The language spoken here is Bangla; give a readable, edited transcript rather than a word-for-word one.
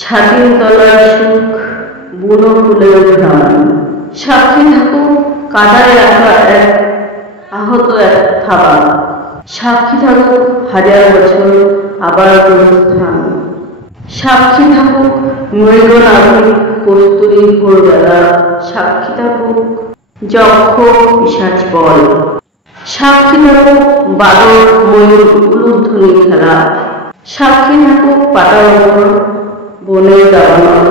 ছাতির তলার সুখ বুনো ফুলের ঘ্রাণ, সাক্ষী থাকুক কাদায় রাখা এক আহত এক থাবা, সাক্ষী থাকুক হাজার বছর আবার প্রস্থান, সাক্ষী থাকুক মৃগ নাভিক কস্তুরী ভোরবেলা, সাক্ষী থাকুক যক্ষ পিশাচ বল, সাক্ষী থাকুক বাদর ময়ূর উলুধ্বনি খেলা, সাক্ষী থাকুক পাতার ওপর বনের দাবানল,